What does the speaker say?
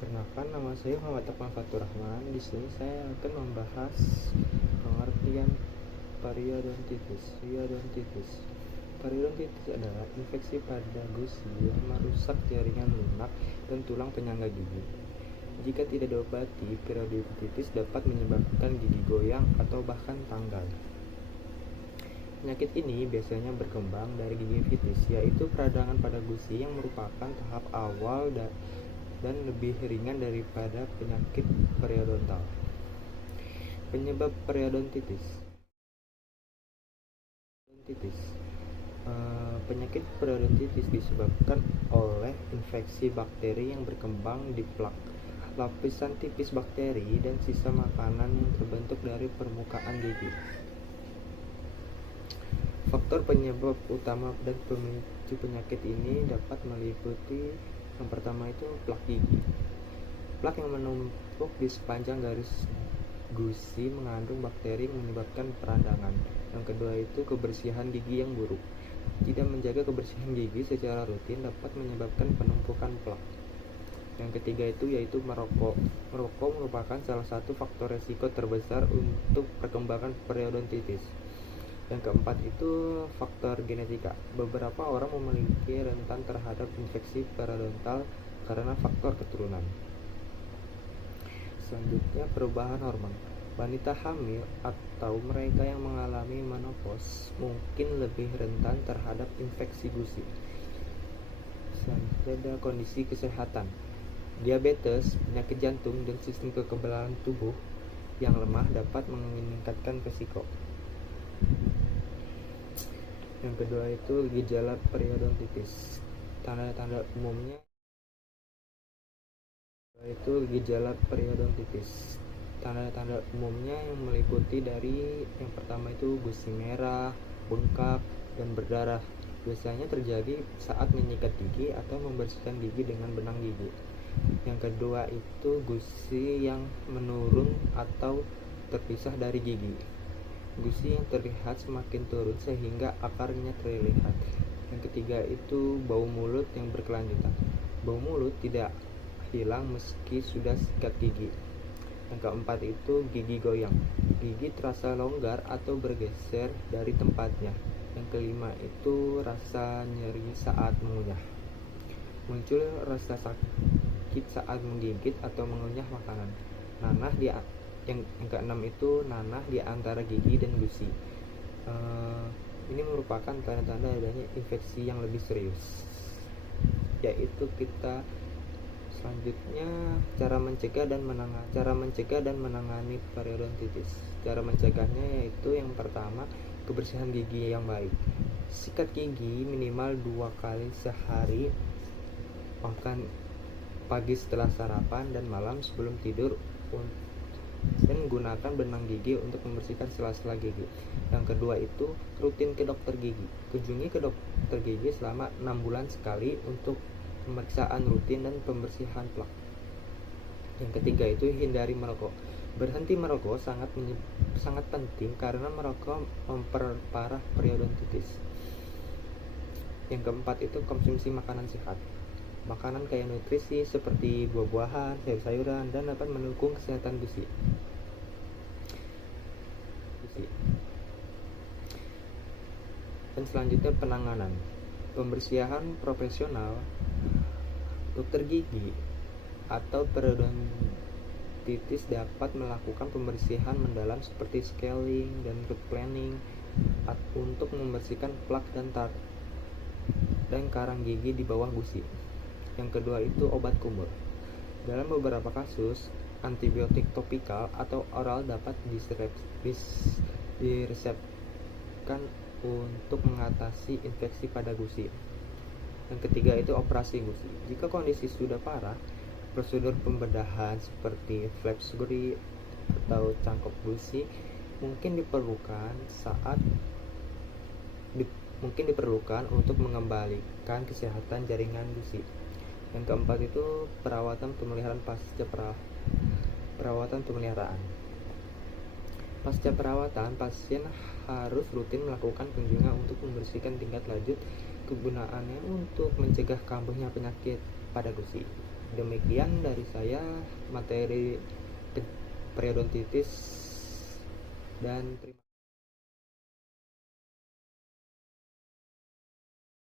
Perkenalkan, nama saya Muhammad Akmal Fatur Rahman. Di sini saya akan membahas pengertian periodontitis. Periodontitis adalah infeksi pada gusi yang merusak jaringan lunak dan tulang penyangga gigi. Jika tidak diobati, periodontitis dapat menyebabkan gigi goyang atau bahkan tanggal. Penyakit ini biasanya berkembang dari gingivitis, yaitu peradangan pada gusi yang merupakan tahap awal dan lebih ringan daripada penyakit periodontal. Penyebab periodontitis. Penyakit periodontitis disebabkan oleh infeksi bakteri yang berkembang di plak, lapisan tipis bakteri, dan sisa makanan yang terbentuk dari permukaan gigi. Faktor penyebab utama dan pemicu penyakit ini dapat meliputi yang pertama itu plak gigi. Plak yang menumpuk di sepanjang garis gusi mengandung bakteri yang menyebabkan peradangan. Yang kedua itu kebersihan gigi yang buruk. Tidak menjaga kebersihan gigi secara rutin dapat menyebabkan penumpukan plak. Yang ketiga itu yaitu merokok. Merokok merupakan salah satu faktor resiko terbesar untuk perkembangan periodontitis. Yang keempat itu faktor genetika. Beberapa orang memiliki rentan terhadap infeksi periodontal karena faktor keturunan. Selanjutnya, perubahan hormon. Wanita hamil atau mereka yang mengalami menopause mungkin lebih rentan terhadap infeksi gusi. Selanjutnya ada kondisi kesehatan. Diabetes, penyakit jantung, dan sistem kekebalan tubuh yang lemah dapat meningkatkan risiko. Yang kedua itu gejala periodontitis. Tanda-tanda umumnya Tanda-tanda umumnya yang meliputi dari yang pertama itu gusi merah, bengkak, dan berdarah. Biasanya terjadi saat menyikat gigi atau membersihkan gigi dengan benang gigi. Yang kedua itu gusi yang menurun atau terpisah dari gigi. Gusi yang terlihat semakin turun sehingga akarnya terlihat. Yang ketiga itu bau mulut yang berkelanjutan. Bau mulut tidak hilang meski sudah sikat gigi. Yang keempat itu gigi goyang. Gigi terasa longgar atau bergeser dari tempatnya. Yang kelima itu rasa nyeri saat mengunyah. Muncul rasa sakit saat menggigit atau mengunyah makanan. Yang keenam itu nanah di antara gigi dan gusi. Ini merupakan tanda-tanda adanya infeksi yang lebih serius. Yaitu kita selanjutnya cara mencegah dan menangani periodontitis. Cara mencegahnya yaitu yang pertama, kebersihan gigi yang baik. Sikat gigi minimal 2 kali sehari, makan pagi setelah sarapan dan malam sebelum tidur, dan gunakan benang gigi untuk membersihkan sela-sela gigi. Yang kedua itu rutin ke dokter gigi. Kunjungi ke dokter gigi selama 6 bulan sekali untuk pemeriksaan rutin dan pembersihan plak. Yang ketiga itu hindari merokok. Berhenti merokok sangat penting karena merokok memperparah periodontitis. Yang keempat itu konsumsi makanan sehat. Makanan kaya nutrisi seperti buah-buahan, sayur-sayuran, dan dapat mendukung kesehatan gusi. Dan selanjutnya penanganan. Pembersihan profesional. Dokter gigi atau periodontitis dapat melakukan pembersihan mendalam seperti scaling dan root planing untuk membersihkan plak dan karang gigi di bawah gusi. Yang kedua itu obat kumur. Dalam beberapa kasus, antibiotik topikal atau oral dapat diresepkan untuk mengatasi infeksi pada gusi. Yang ketiga itu operasi gusi. Jika kondisi sudah parah, prosedur pembedahan seperti flap surgery atau cangkok gusi mungkin diperlukan untuk mengembalikan kesehatan jaringan gusi. Yang keempat itu perawatan pemeliharaan. Pasca perawatan, pasien harus rutin melakukan kunjungan untuk membersihkan tingkat lanjut kegunaannya untuk mencegah kambuhnya penyakit pada gusi. Demikian dari saya materi periodontitis dan terima